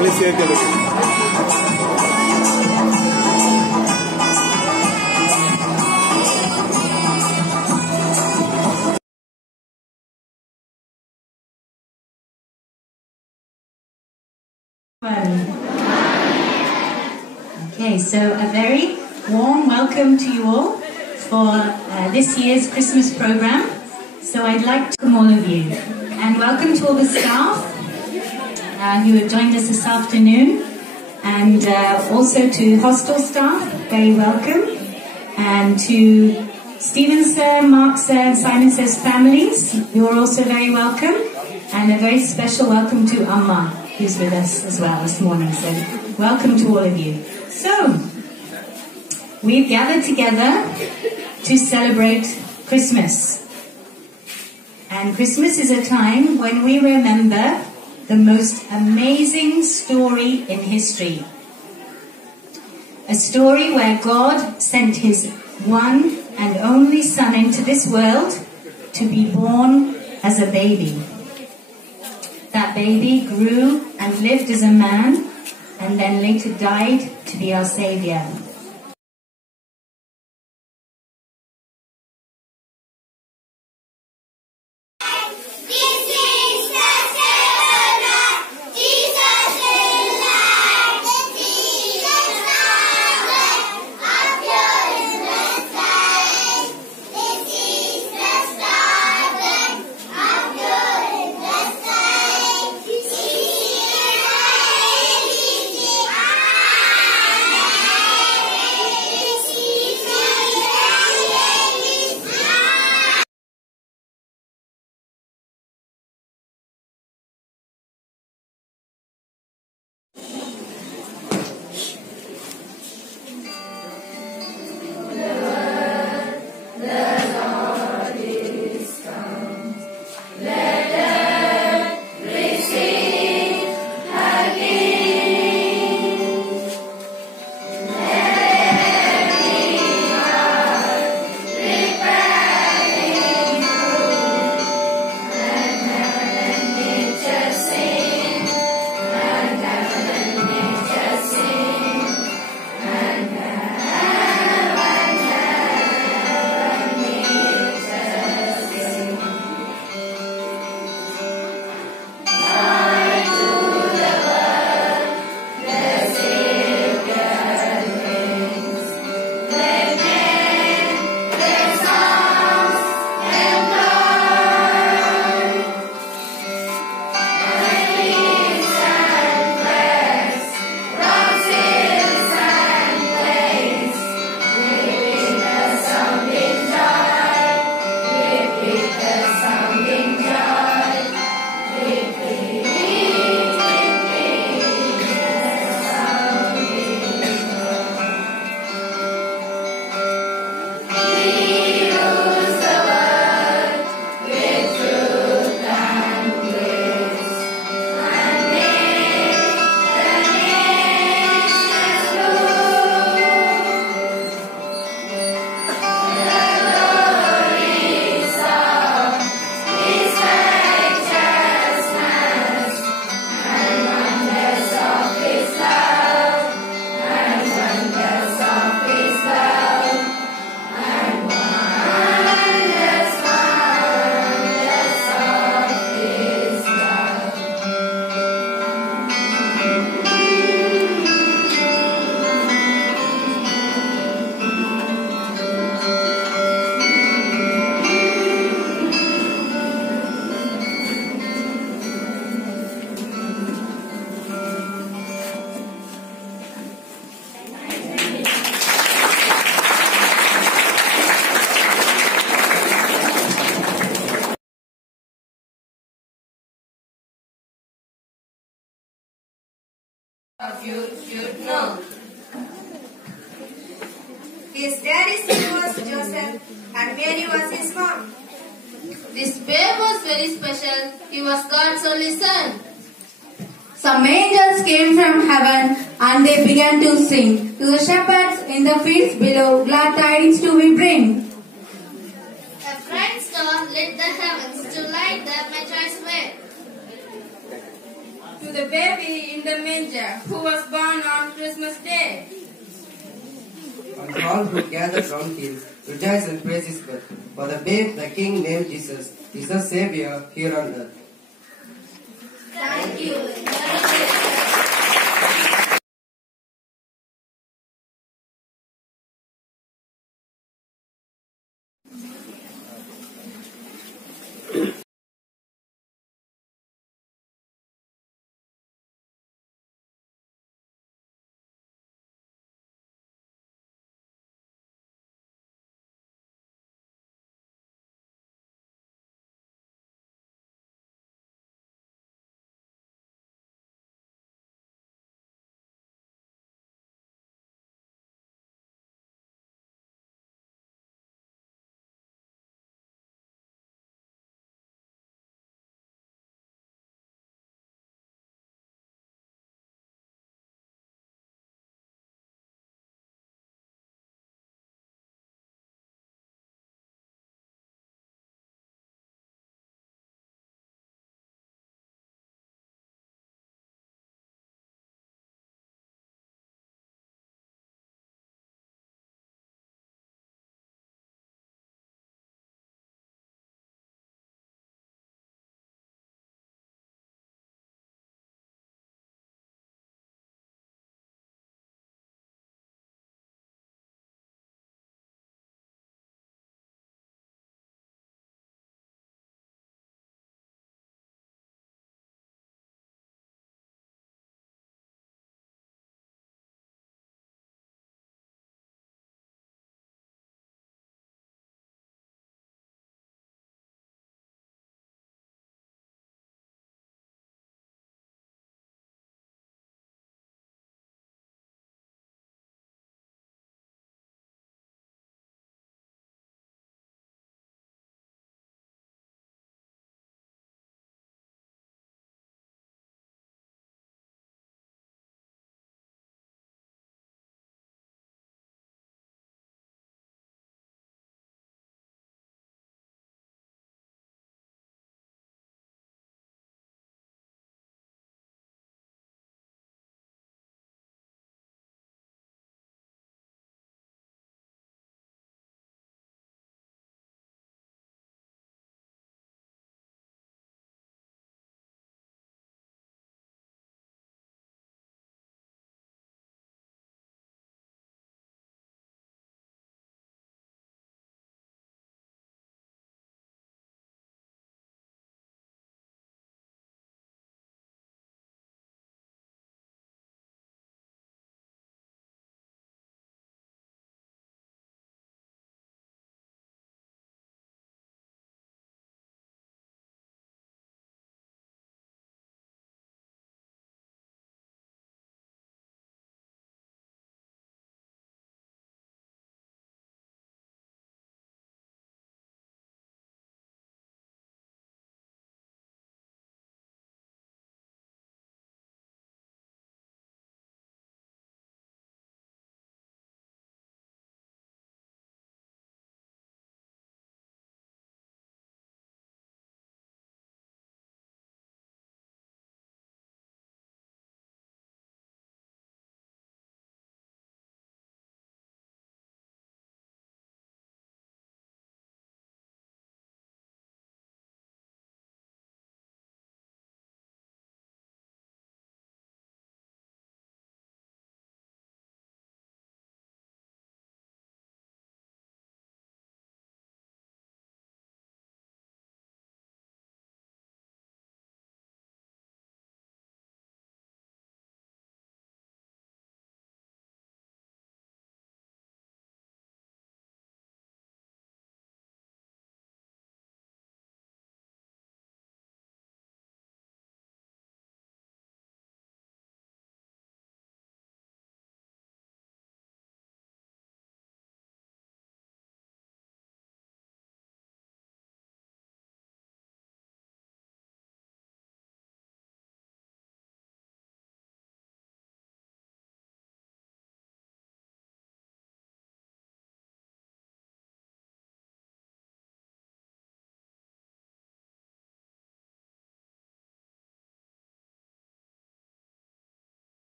Iglesia que Okay, so a very warm welcome to you all for this year's Christmas program. So I'd like to welcome all of you and welcome to all the staff who have joined us this afternoon, and also to hostel staff, very welcome, and to Stephen Sir, Mark Sir and Simon Sir's families, you're also very welcome, and a very special welcome to Amma, who's with us as well this morning. So welcome to all of you. So, we've gathered together to celebrate Christmas. And Christmas is a time when we remember the most amazing story in history. A story where God sent His one and only Son into this world to be born as a baby. That baby grew and lived as a man, and then later died to be our Saviour. You should know. His daddy's name was Joseph and Mary was his mom. This babe was very special. He was God's only son. Some angels came from heaven and they began to sing. To the shepherds in the fields below, glad tidings do we bring. A bright star lit the heavens to light the Magi's way. To to the baby in the manger who was born on Christmas Day. And all who gathered round him rejoice and praise his birth. For the babe, the king named Jesus, is the Savior here on earth. Thank you.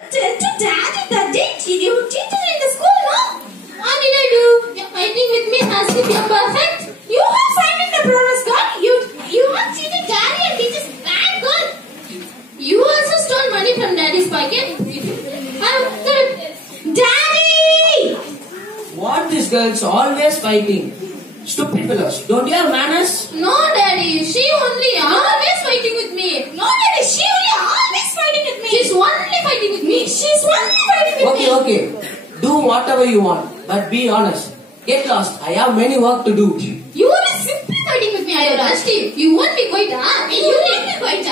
Daddy, that day you cheated in the school, no? What did I do? You're fighting with me as if you're perfect. You have signed in the progress card. You have cheated Daddy and teacher's bad girl. You also stole money from Daddy's pocket. Daddy! What these girls always fighting? Stupid fellows. Don't you have manners? No, Daddy. She only always fighting with me. No, Daddy, she only always fighting with me. She's only fighting with me. She's only fighting with me. Okay. Do whatever you want, but be honest. Get lost. I have many work to do. You are simply fighting with me. I Rusty. You won't be quite You won't be quite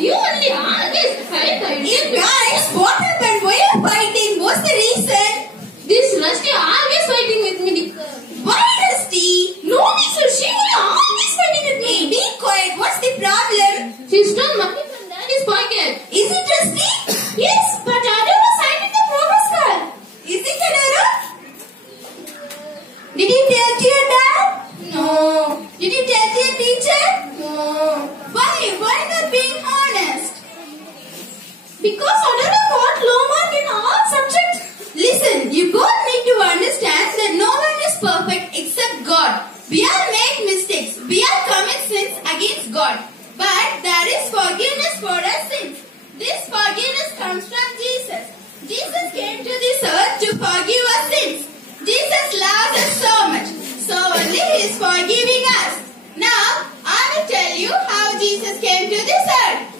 You only always fight. Guys, what happened? Why are you fighting? What's the reason? This Rusty always fighting with me. Why, Rusty? No, sir. She will always fighting with me. Be quiet. What's the problem? She stole money from Daddy's pocket. Is it Rusty? Yes, but Adu was signed in the progress card. Is it Adu? Did you tell to your dad? No. Did you tell to your teacher? No. Why? Why not being honest? Because Adu got low mark in all subjects. Listen, you both need to understand that no one is perfect except God. We all make mistakes. We all commit sins against God. But there is forgiveness for our sins. This forgiveness comes from Jesus. Jesus came to this earth to forgive our sins. Jesus loves us so much. So only He is forgiving us. Now, I will tell you how Jesus came to this earth.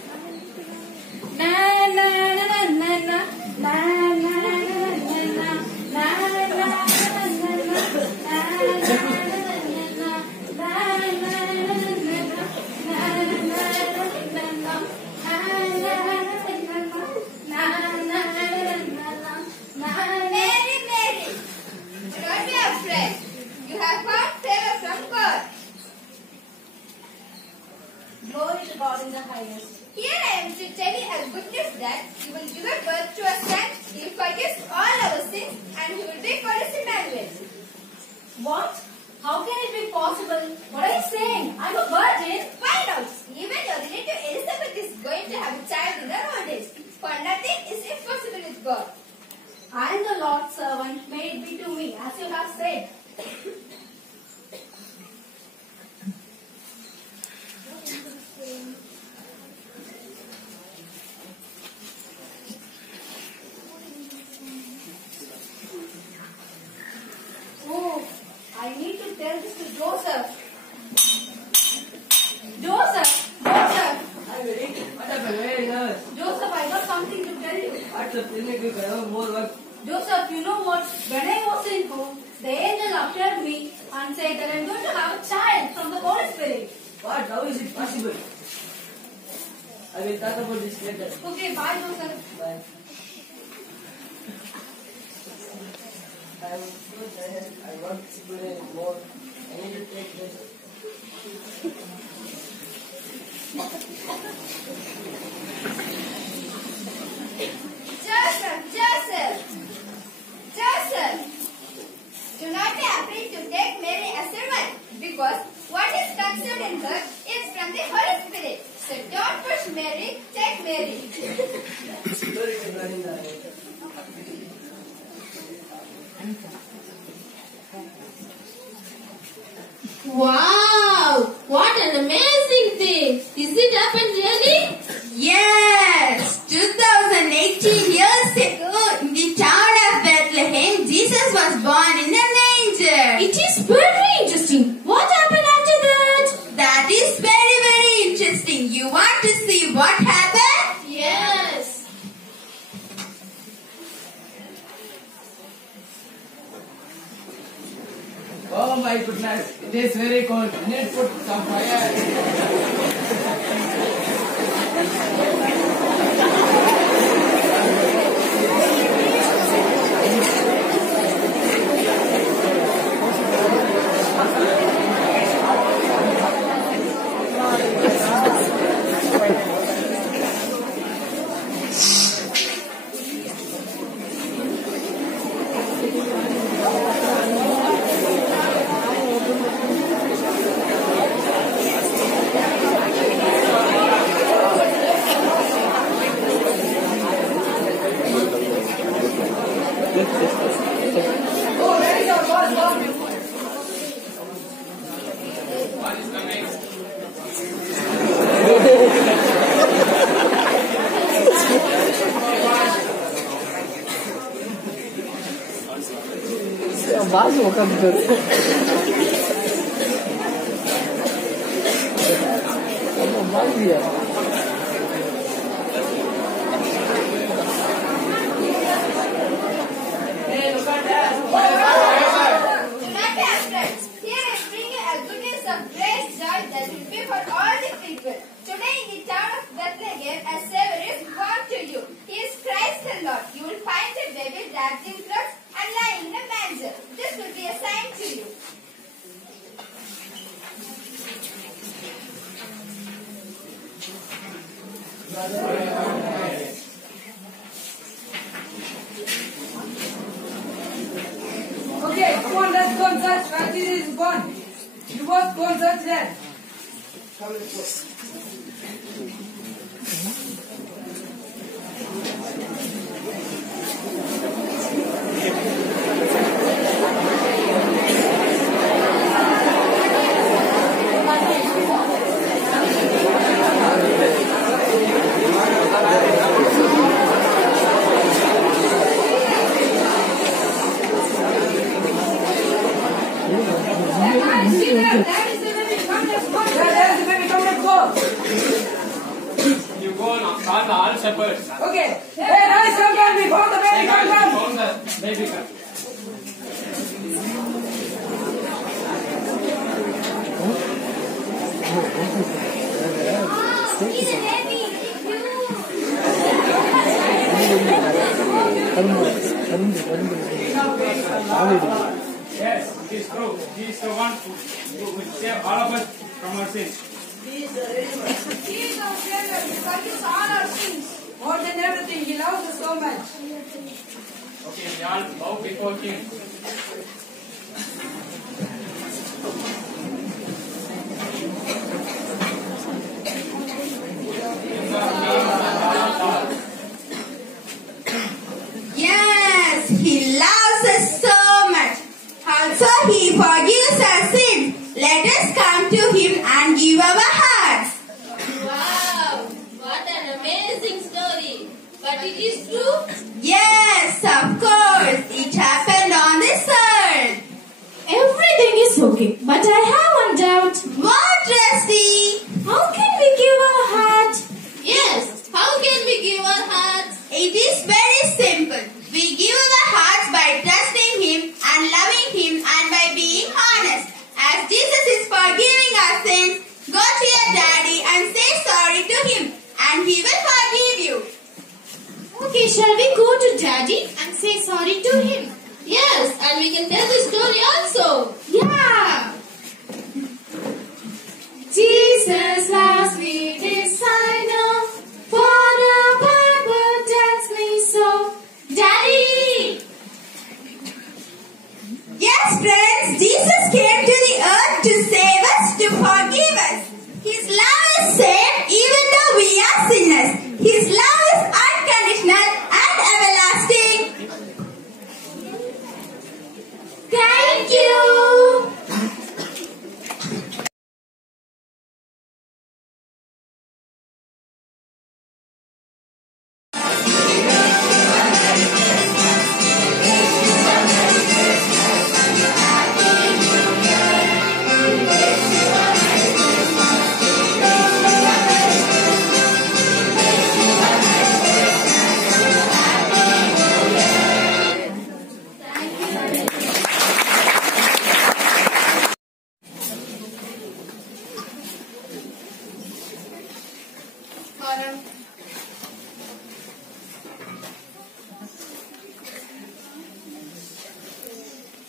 Glory to God in the highest. Here I am to tell you a good news that He will give birth to a son. He will forgive all our sins and He will be called as Emmanuel. What? How can it be possible? What are you saying? I'm a virgin. Find out. Even your relative Elizabeth is going to have a child in her old age. For nothing is impossible with God. I am the Lord's servant. May it be to me as you have said. Oh, I need to tell this to Joseph. Joseph! I'm ready. What happened? Where are you? Joseph, I got something to tell you. What's the clinic? I have more work. Joseph, you know what? When I was in home, the angel appeared me and said that I'm going to have a child from the Holy Spirit. What? How is it possible? I will talk about this later. Okay, bye Joseph. Bye. I was so tired. I want to do more. I need to take this. Joseph! Do not be afraid to take Mary as your wife, because what is conceived in her is from the Holy Spirit. So don't push Mary, take Mary. Wow! What an amazing thing! Is it happened really? Yes! 2018 years ago, in the town of Bethlehem, Jesus was born in a manger. It is very interesting. What happened after that? That is very, very interesting. You want to see what happened? Yes. Oh my goodness, it is very cold. I need to put some fire. बाज होगा बाज दिया that will be for all the people. Today in the town of Bethlehem, a Savior is born to you. He is Christ the Lord. You will find a baby wrapped in clothes and lying in a manger. This will be a sign to you. Okay, come on, let's go and search where Jesus is born. You both go and search there. Shepherds. Okay. Hey, nice, come on, we found the baby, come on. Found the baby girl. See the baby. Yes, it is true. He is the one who will save all of us from our sins. He is our Savior. He forgives all our sins. More than everything, He loves us so much. Okay, we all bow before Him. Yes, He loves us so much. Also, He forgives our sins. Let us come to Him and give our hearts. Wow, what an amazing story. But it is true? Yes, of course. It happened on this earth. Everything is okay, but I have one doubt. What, Rusty? How can we give our heart? Yes, how can we give our hearts? It is very simple. We give our hearts by trusting Him and loving Him and by being honest. As Jesus is forgiving our sins, go to your daddy and say sorry to Him and He will forgive you. Okay, shall we go to Daddy and say sorry to him? Yes, and we can tell the story also. Yeah! Jesus loves me, this I know, for the Bible tells me so. Daddy! Yes, friends, Jesus came to the earth to save us, to forgive us. His love is same even though we are sinners. His love is unconditional and everlasting. Thank you!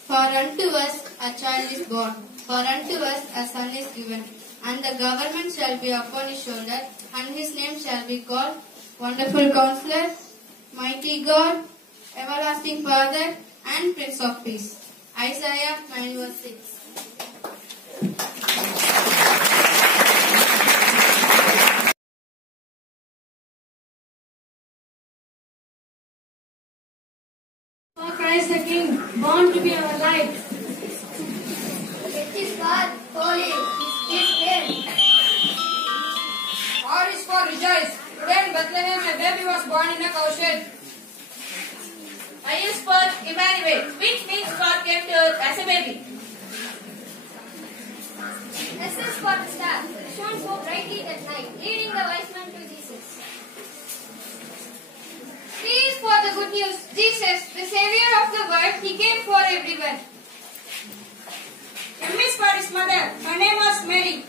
For unto us a child is born, for unto us a son is given, and the government shall be upon his shoulder, and his name shall be called Wonderful Counselor, Mighty God, Everlasting Father, and Prince of Peace. Isaiah 9 verse 6. For Christ the King, born to be our light. It is God, holy, His name. R is for rejoice. Today in Bethlehem, a baby was born in a cowshed. I I is for Emmanuel, which means God came to earth as a baby. S is for the star, shone so brightly at night, leading the wise men to Jesus. T is for the good news, Jesus, the Savior of the world, He came for everyone. M is for his mother. Her name was Mary.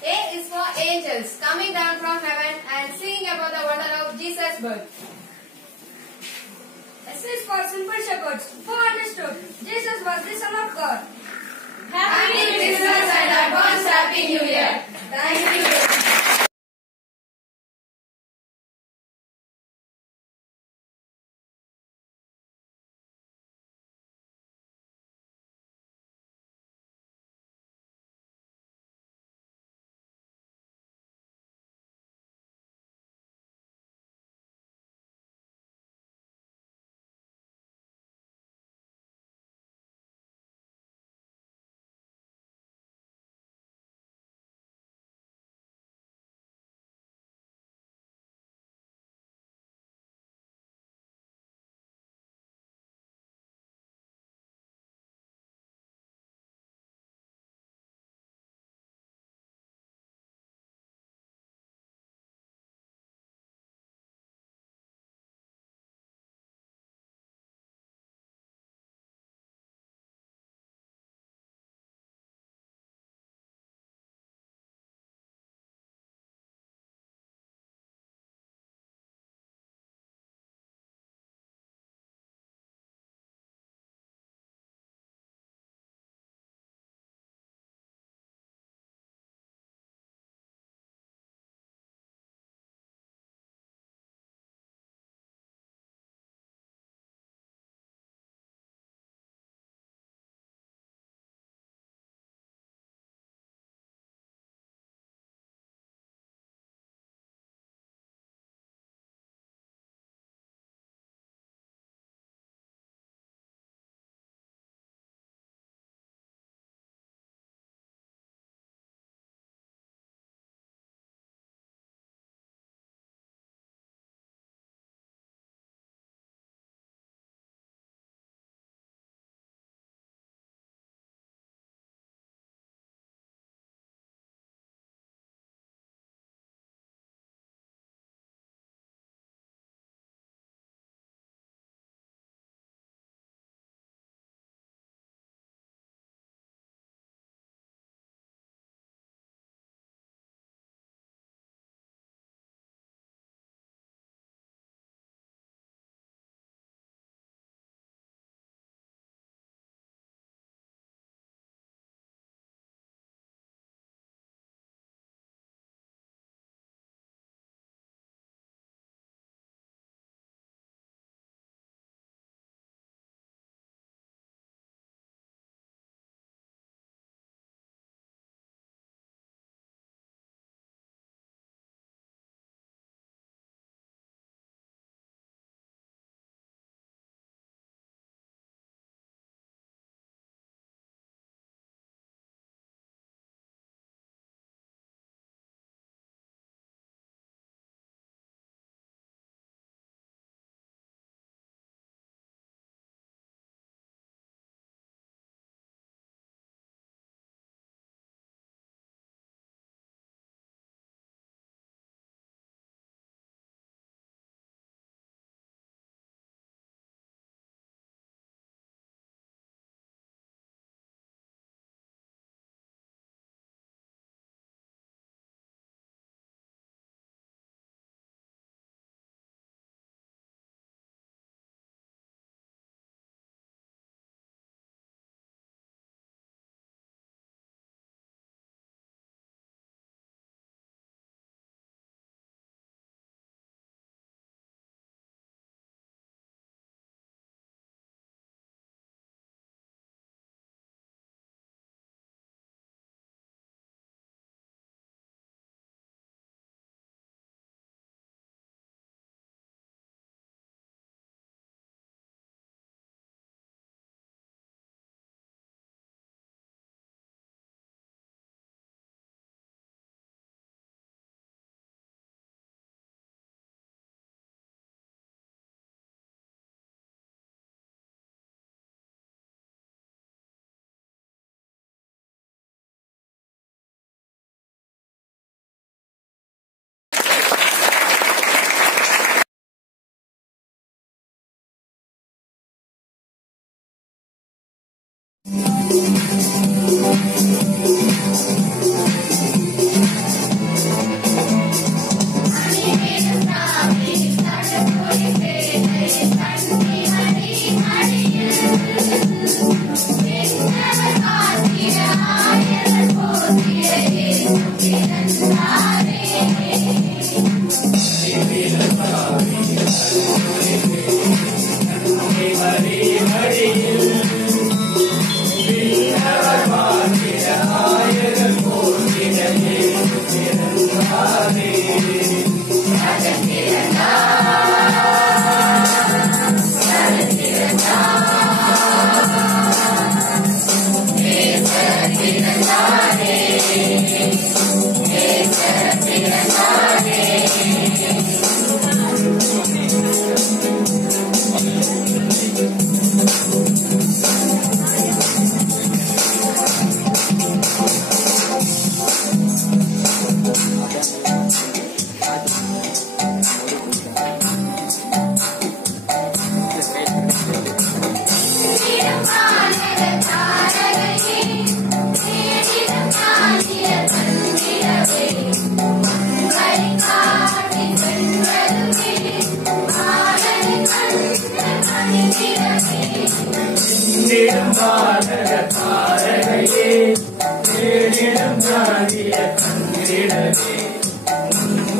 A is for angels, coming down from heaven and singing about the wonder of Jesus' birth. S is for simple shepherds who understood Jesus was the Son of God. Happy Christmas and advance Happy New Year. Thank you.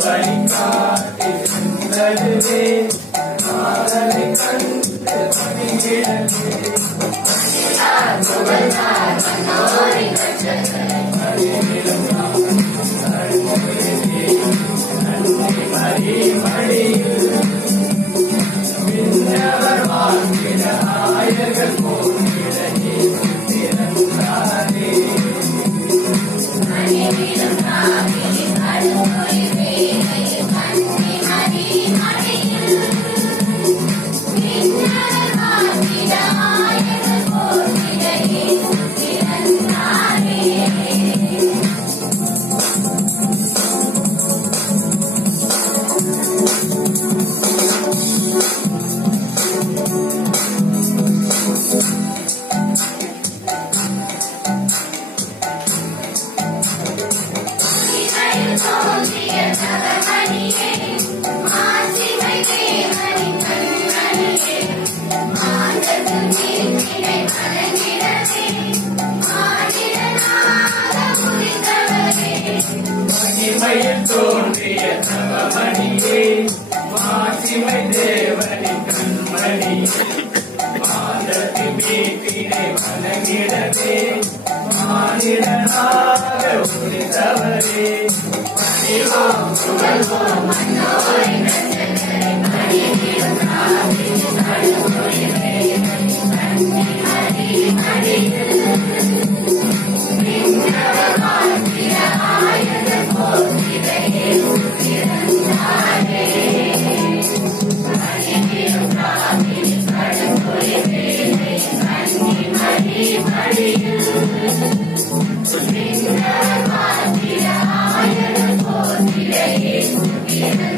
Thank you.